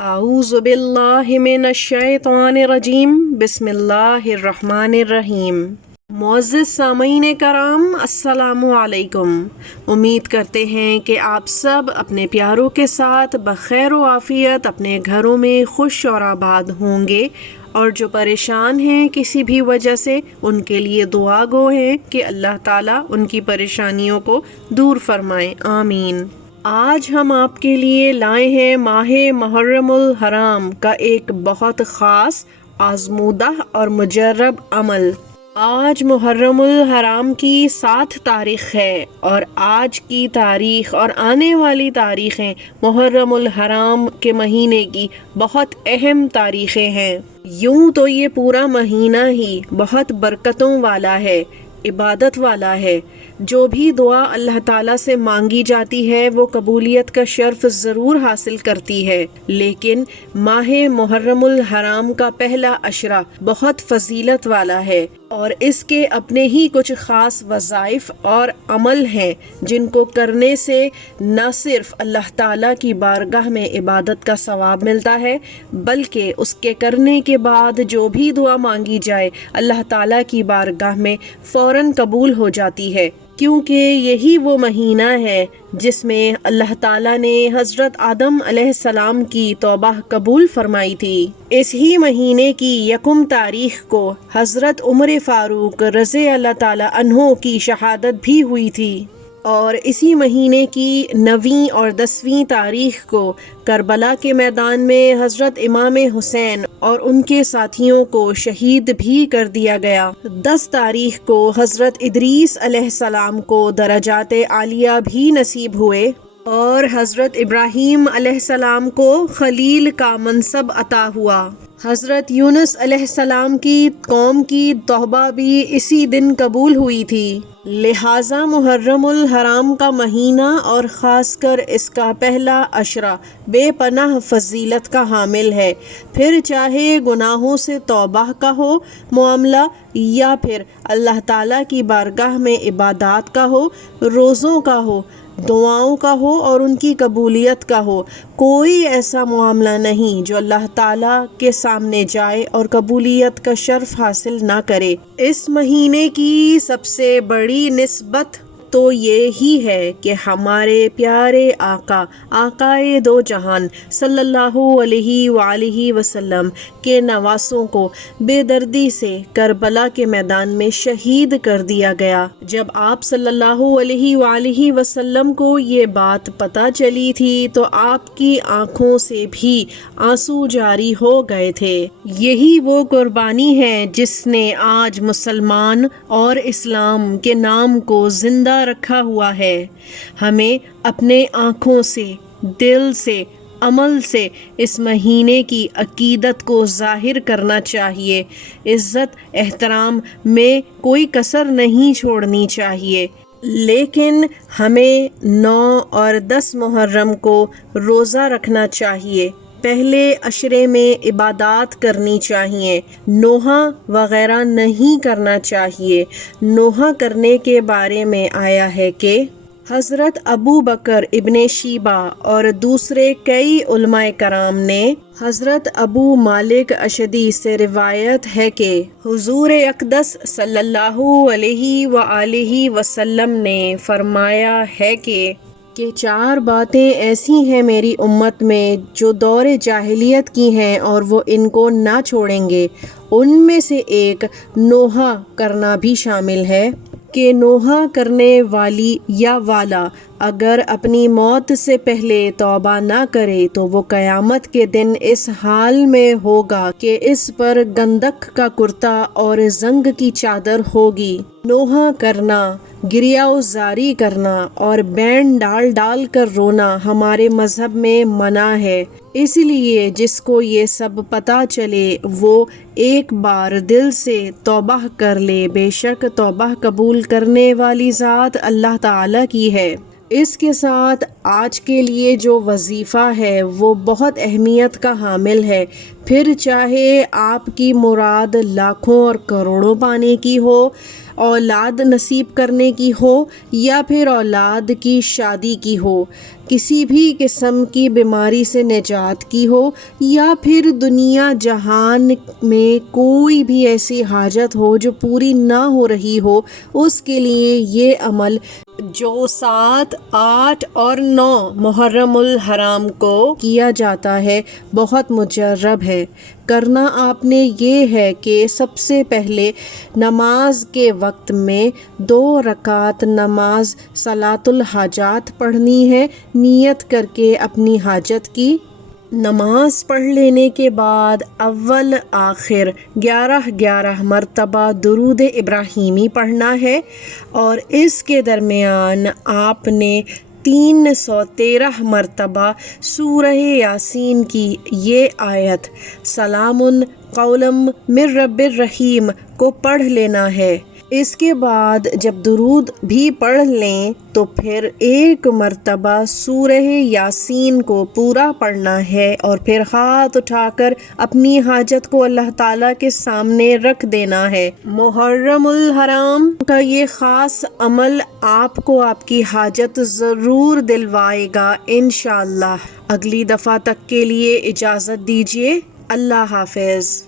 اعوذ باللہ من الشیطان الرجیم بسم اللہ الرحمن الرحیم۔ معزز سامعین کرام، السلام علیکم۔ امید کرتے ہیں کہ آپ سب اپنے پیاروں کے ساتھ بخیر و عافیت اپنے گھروں میں خوش اور آباد ہوں گے، اور جو پریشان ہیں کسی بھی وجہ سے ان کے لیے دعا گو ہیں کہ اللہ تعالیٰ ان کی پریشانیوں کو دور فرمائیں، آمین۔ آج ہم آپ کے لیے لائے ہیں ماہ محرم الحرام کا ایک بہت خاص، آزمودہ اور مجرب عمل۔ آج محرم الحرام کی 7 تاریخ ہے، اور آج کی تاریخ اور آنے والی تاریخیں محرم الحرام کے مہینے کی بہت اہم تاریخیں ہیں۔ یوں تو یہ پورا مہینہ ہی بہت برکتوں والا ہے، عبادت والا ہے۔ جو بھی دعا اللہ تعالیٰ سے مانگی جاتی ہے وہ قبولیت کا شرف ضرور حاصل کرتی ہے، لیکن ماہ محرم الحرام کا پہلا عشرہ بہت فضیلت والا ہے، اور اس کے اپنے ہی کچھ خاص وظائف اور عمل ہیں جن کو کرنے سے نہ صرف اللہ تعالیٰ کی بارگاہ میں عبادت کا ثواب ملتا ہے، بلکہ اس کے کرنے کے بعد جو بھی دعا مانگی جائے اللہ تعالیٰ کی بارگاہ میں فوراً قبول ہو جاتی ہے، کیونکہ یہی وہ مہینہ ہے جس میں اللہ تعالیٰ نے حضرت آدم علیہ السلام کی توبہ قبول فرمائی تھی۔ اس ہی مہینے کی 1 تاریخ کو حضرت عمر فاروق رضی اللہ تعالیٰ عنہ کی شہادت بھی ہوئی تھی، اور اسی مہینے کی 9 اور 10 تاریخ کو کربلا کے میدان میں حضرت امام حسین اور ان کے ساتھیوں کو شہید بھی کر دیا گیا۔ 10 تاریخ کو حضرت ادریس علیہ السلام کو درجات عالیہ بھی نصیب ہوئے، اور حضرت ابراہیم علیہ السلام کو خلیل کا منصب عطا ہوا۔ حضرت یونس علیہ السلام کی قوم کی توبہ بھی اسی دن قبول ہوئی تھی۔ لہٰذا محرم الحرام کا مہینہ اور خاص کر اس کا پہلا عشرہ بے پناہ فضیلت کا حامل ہے، پھر چاہے گناہوں سے توبہ کا ہو معاملہ، یا پھر اللہ تعالیٰ کی بارگاہ میں عبادات کا ہو، روزوں کا ہو، دعاؤں کا ہو اور ان کی قبولیت کا ہو۔ کوئی ایسا معاملہ نہیں جو اللہ تعالیٰ کے سامنے جائے اور قبولیت کا شرف حاصل نہ کرے۔ اس مہینے کی سب سے بڑی نسبت تو یہی ہے کہ ہمارے پیارے آقائے دو جہان صلی اللہ علیہ وآلہ وسلم کے نواسوں کو بے دردی سے کربلا کے میدان میں شہید کر دیا گیا۔ جب آپ صلی اللہ علیہ وآلہ وسلم کو یہ بات پتہ چلی تھی تو آپ کی آنکھوں سے بھی آنسو جاری ہو گئے تھے۔ یہی وہ قربانی ہے جس نے آج مسلمان اور اسلام کے نام کو زندہ رکھا ہوا ہے۔ ہمیں اپنے آنکھوں سے، دل سے، عمل سے اس مہینے کی عقیدت کو ظاہر کرنا چاہیے۔ عزت احترام میں کوئی کسر نہیں چھوڑنی چاہیے، لیکن ہمیں 9 اور 10 محرم کو روزہ رکھنا چاہیے۔ پہلے عشرے میں عبادات کرنی چاہیے، نوحہ وغیرہ نہیں کرنا چاہیے۔ نوحہ کرنے کے بارے میں آیا ہے کہ حضرت ابو بکر ابن شیبہ اور دوسرے کئی علماء کرام نے حضرت ابو مالک اشعری سے روایت ہے کہ حضور اقدس صلی اللہ علیہ وآلہ وسلم نے فرمایا ہے کہ 4 باتیں ایسی ہیں میری امت میں جو دور جاہلیت کی ہیں اور وہ ان کو نہ چھوڑیں گے۔ ان میں سے ایک نوحہ کرنا بھی شامل ہے کہ نوحہ کرنے والی یا والا اگر اپنی موت سے پہلے توبہ نہ کرے تو وہ قیامت کے دن اس حال میں ہوگا کہ اس پر گندک کا کرتا اور زنگ کی چادر ہوگی۔ نوحہ کرنا، گریہ زاری کرنا اور بین ڈال ڈال کر رونا ہمارے مذہب میں منع ہے۔ اس لیے جس کو یہ سب پتہ چلے وہ ایک بار دل سے توبہ کر لے، بے شک توبہ قبول کرنے والی ذات اللہ تعالیٰ کی ہے۔ اس کے ساتھ آج کے لیے جو وظیفہ ہے وہ بہت اہمیت کا حامل ہے، پھر چاہے آپ کی مراد لاکھوں اور کروڑوں پانے کی ہو، اولاد نصیب کرنے کی ہو یا پھر اولاد کی شادی کی ہو، کسی بھی قسم کی بیماری سے نجات کی ہو، یا پھر دنیا جہان میں کوئی بھی ایسی حاجت ہو جو پوری نہ ہو رہی ہو، اس کے لیے یہ عمل جو 7، 8 اور 9 محرم الحرام کو کیا جاتا ہے بہت مجرب ہے۔ کرنا آپ نے یہ ہے کہ سب سے پہلے نماز کے وقت میں 2 رکعت نماز صلاۃ الحاجات پڑھنی ہے، نیت کر کے اپنی حاجت کی۔ نماز پڑھ لینے کے بعد اول آخر 11 مرتبہ درود ابراہیمی پڑھنا ہے، اور اس کے درمیان آپ نے 313 مرتبہ سورہ یاسین کی یہ آیت سلام قولا من رب الرحیم کو پڑھ لینا ہے۔ اس کے بعد جب درود بھی پڑھ لیں تو پھر 1 مرتبہ سورہ یاسین کو پورا پڑھنا ہے، اور پھر ہاتھ اٹھا کر اپنی حاجت کو اللہ تعالیٰ کے سامنے رکھ دینا ہے۔ محرم الحرام کا یہ خاص عمل آپ کو آپ کی حاجت ضرور دلوائے گا انشاءاللہ۔ اگلی دفعہ تک کے لیے اجازت دیجیے، اللہ حافظ۔